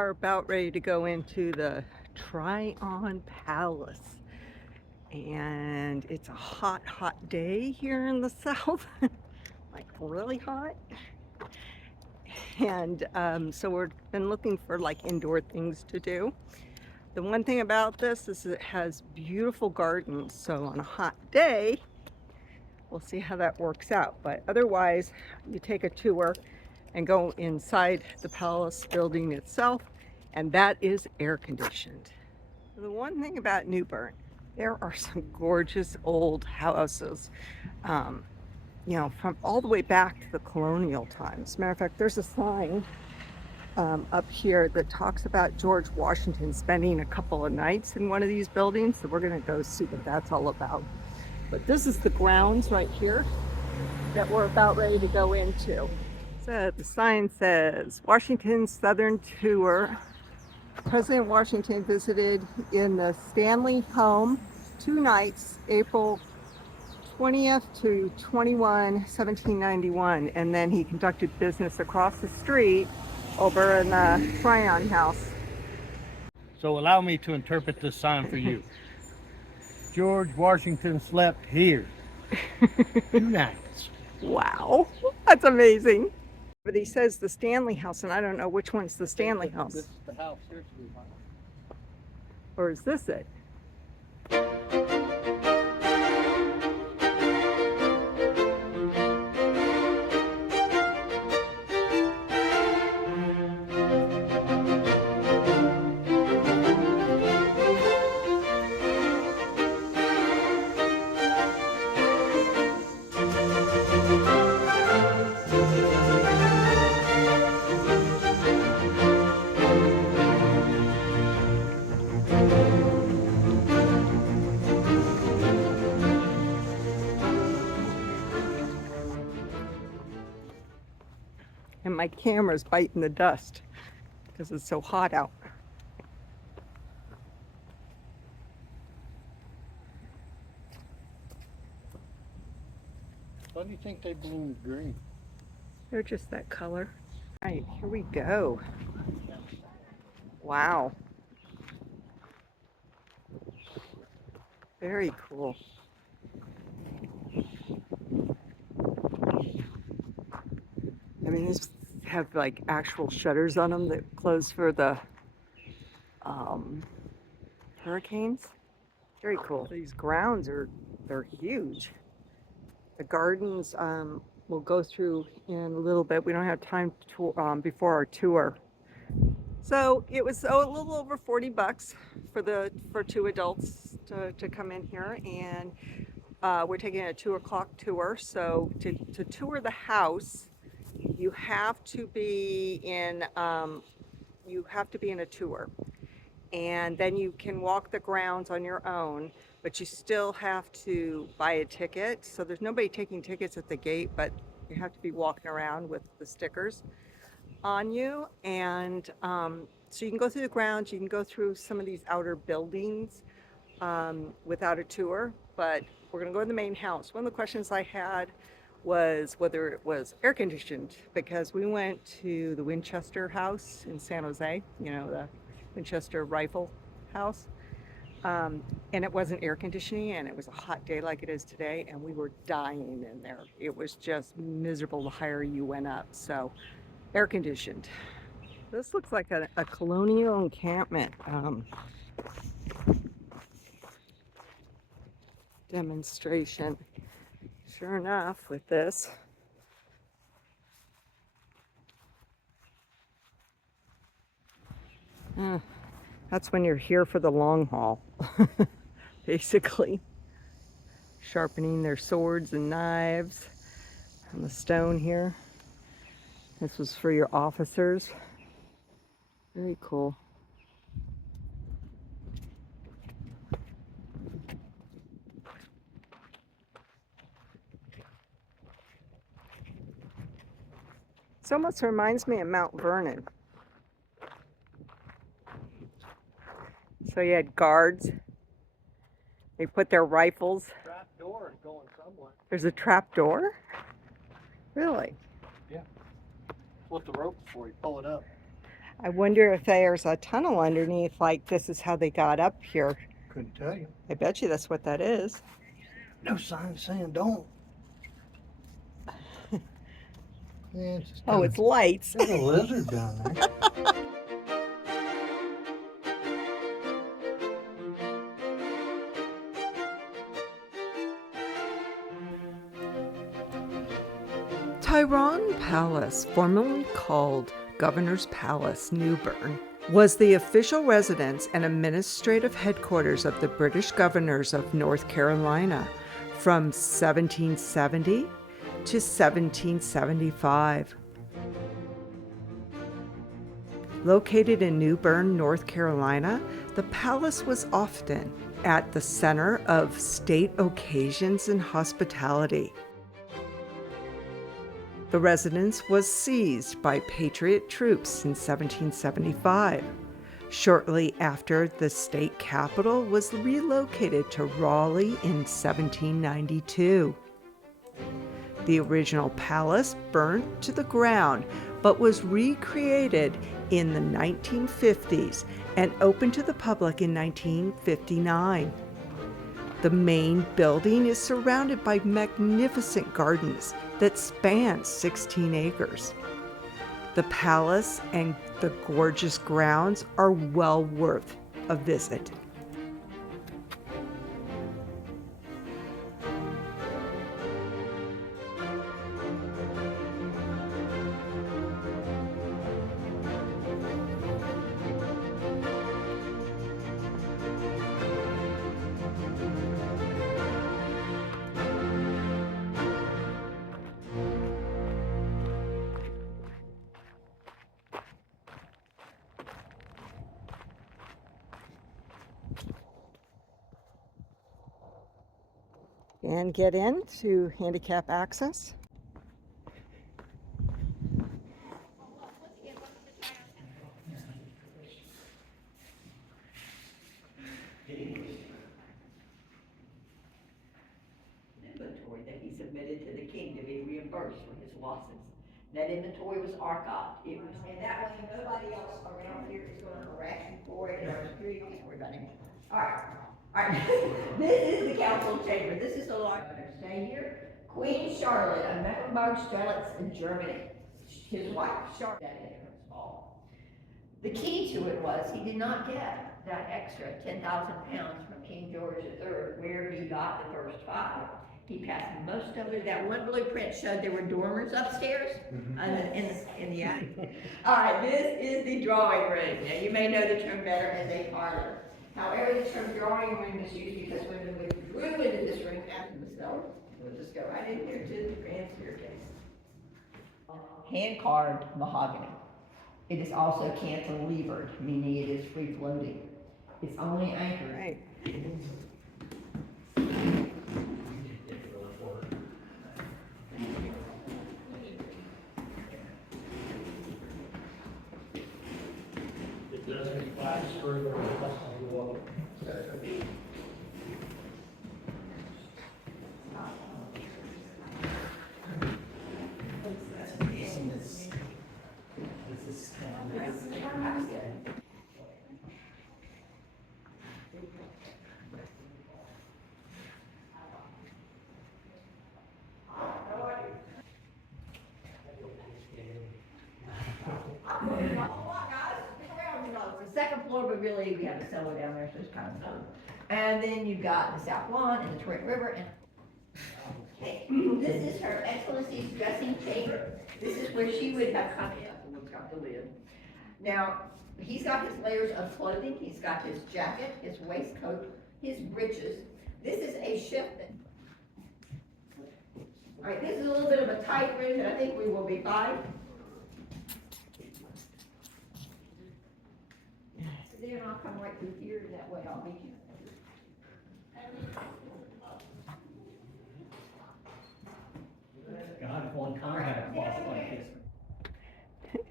are about ready to go into the Tryon Palace. And it's a hot, hot day here in the south. Like really hot. And so we've been looking for like indoor things to do. The one thing about this is it has beautiful gardens. So on a hot day, we'll see how that works out. But otherwise, you take a tour and go inside the palace building itself, and that is air conditioned. The one thing about New Bern, there are some gorgeous old houses, from all the way back to the colonial times. As a matter of fact, there's a sign up here that talks about George Washington spending a couple of nights in one of these buildings, so we're going to go see what that's all about. But this is the grounds right here that we're about ready to go into. So the sign says, Washington's Southern Tour. President Washington visited in the Stanley home 2 nights, April 20th to 21, 1791. And then he conducted business across the street over in the Tryon house. So allow me to interpret this sign for you. George Washington slept here 2 nights. Wow, that's amazing. But he says the Stanley house, and I don't know which one's the Stanley house. This is the house here. Or is this it? And my camera's biting the dust because it's so hot out. Why do you think they bloom green? They're just that color. All right, here we go. Wow. Very cool. I mean, these have like actual shutters on them that close for the hurricanes. Very cool. These grounds they're huge. The gardens we'll go through in a little bit. We don't have time to before our tour. So it was a little over $40 for 2 adults to come in here, and we're taking a 2 o'clock tour. So to tour the house, you have to be in a tour, and then you can walk the grounds on your own, but you still have to buy a ticket. So there's nobody taking tickets at the gate, but you have to be walking around with the stickers on you. And so you can go through the grounds, you can go through some of these outer buildings without a tour, but we're going to go in the main house. One of the questions I had was whether it was air conditioned, because we went to the Winchester house in San Jose, the Winchester rifle house, and it wasn't air conditioning, and it was a hot day like it is today, and we were dying in there. It was just miserable the higher you went up. So air conditioned. This looks like a colonial encampment demonstration. Sure enough, with this. That's when you're here for the long haul, basically. Sharpening their swords and knives on the stone here. This was for your officers. Very cool. This almost reminds me of Mount Vernon. So you had guards. They put their rifles. Trap door is going somewhere. There's a trap door? Really? Yeah. Flip the rope before you pull it up. I wonder if there's a tunnel underneath, like this is how they got up here. Couldn't tell you. I bet you that's what that is. No sign saying don't. Yeah, it's just Oh, it's lights. there's a lizard down there. Tryon Palace, formerly called Governor's Palace, New Bern, was the official residence and administrative headquarters of the British governors of North Carolina from 1770 to 1775. Located in New Bern, North Carolina, the palace was often at the center of state occasions and hospitality. The residence was seized by Patriot troops in 1775. Shortly after, the state capital was relocated to Raleigh in 1792. The original palace burned to the ground, but was recreated in the 1950s and opened to the public in 1959. The main building is surrounded by magnificent gardens that span 16 acres. The palace and the gorgeous grounds are well worth a visit. And get in to handicap access. Inventory that he submitted to the king to be reimbursed for his losses. That inventory was archived. It was, and that way nobody else around here is gonna harass you for it, or security, don't worry about it. Alright. This is the council chamber, this is the large, stay here. Queen Charlotte of Mecklenburg-Strelitz in Germany. His wife, Charlotte, that entrance hall. The key to it was, he did not get that extra 10,000 pounds from King George III, where he got the first 5. He passed most of it. That one blueprint showed there were dormers upstairs in the attic. All right, this is the drawing room. Now, you may know the term better as a parlor. However, the term drawing room is used because when we withdrew into this room after the cellar, we'll just go right in here to the grand staircase. Hand-carved mahogany. It is also cantilevered, meaning it is free-floating. It's only anchored. Right. It doesn't pass further unless you walk. The second floor, but really we have a cellar down there, so it's kind of cool. And then you've got the South Lawn and the Tryon River, and okay, this is Her Excellency's dressing chamber. This is where she would have come in. It's got the lid. Now, he's got his layers of clothing. He's got his jacket, his waistcoat, his breeches. This is a shift that. All right, this is a little bit of a tight room, and I think we will be fine. Then I'll come right through here, and that way I'll meet you. God, if one car had a closet like this.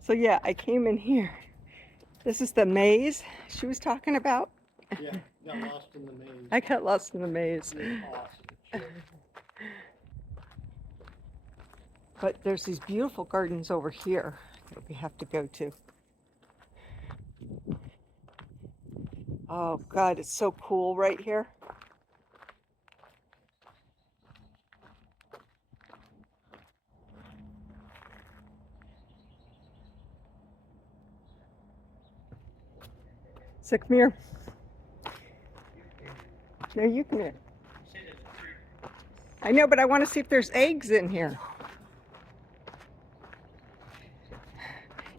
So yeah, I came in here. This is the maze she was talking about. Yeah, got lost in the maze. I got lost in the maze. But there's these beautiful gardens over here that we have to go to. Oh God, it's so cool right here. So come here. No, you can. I know, but I want to see if there's eggs in here.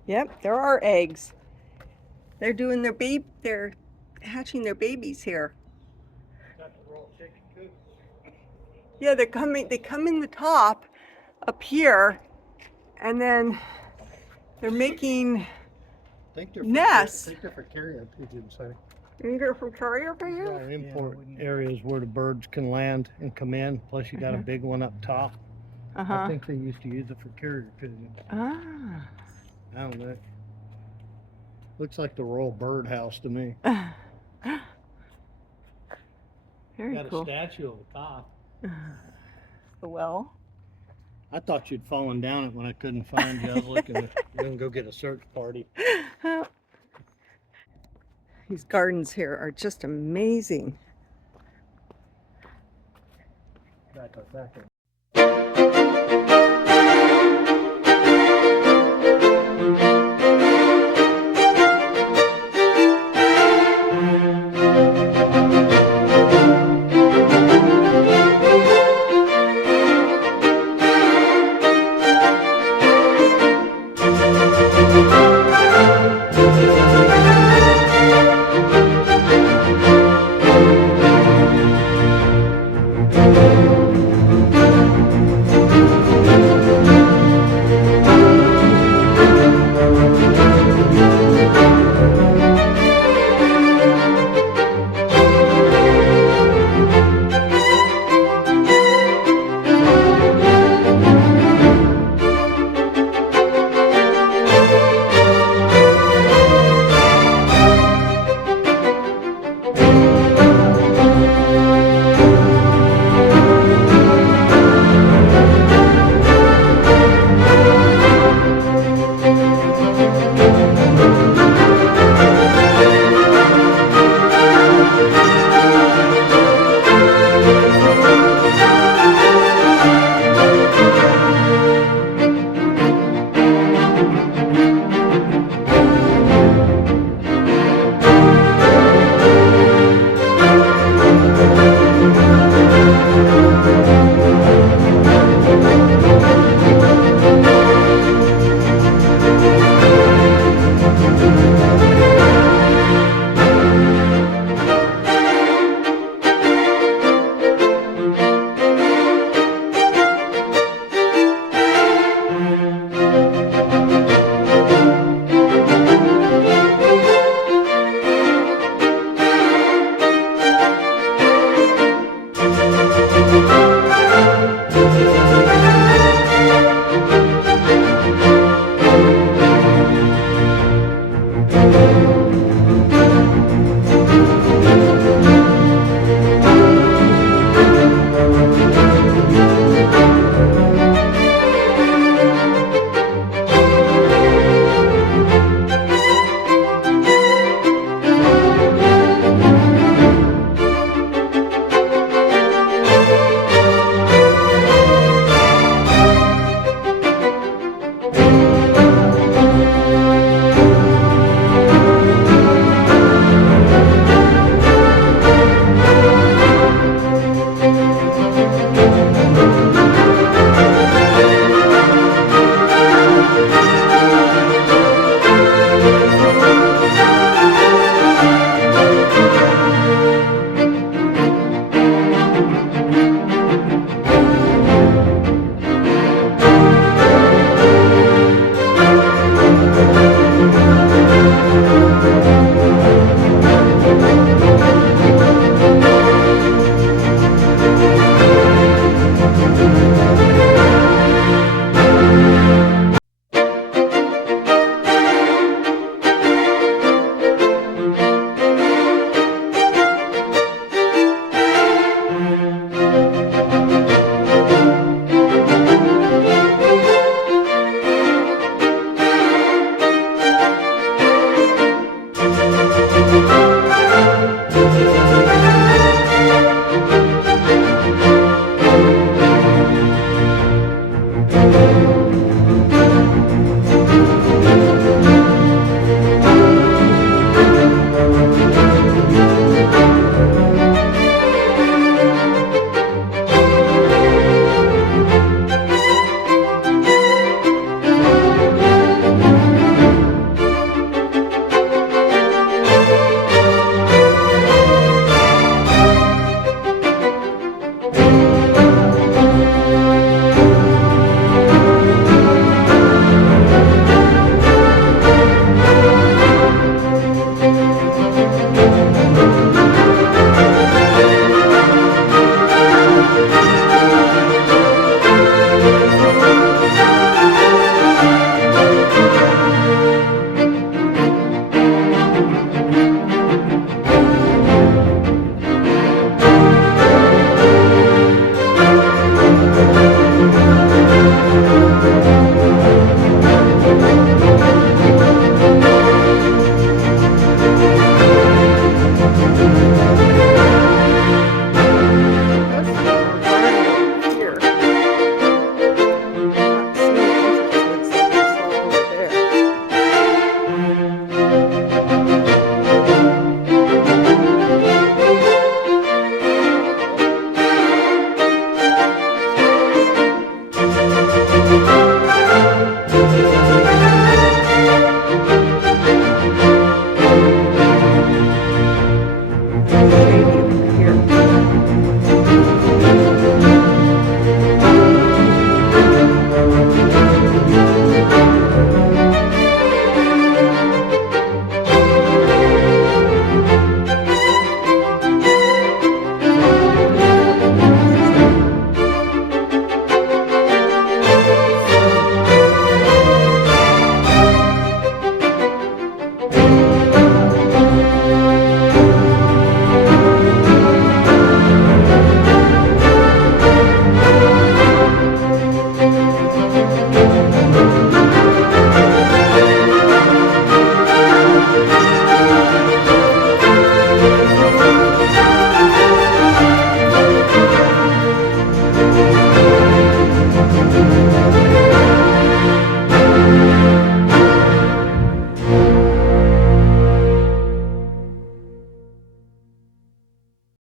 Yep, there are eggs. They're doing their they're hatching their babies here. Yeah, they come in the top up here, and then they're making nests. I think they're for carrier pigeons, honey. You can go from carrier for Yeah, you? import areas where the birds can land and come in. Plus, you got a big one up top. I think they used to use it for carrier pigeons. Ah. I don't know. Looks like the Royal Birdhouse to me. Very Got cool. a statue on the top. Well. I thought you'd fallen down it when I couldn't find you. I was looking to go get a search party. These gardens here are just amazing. Back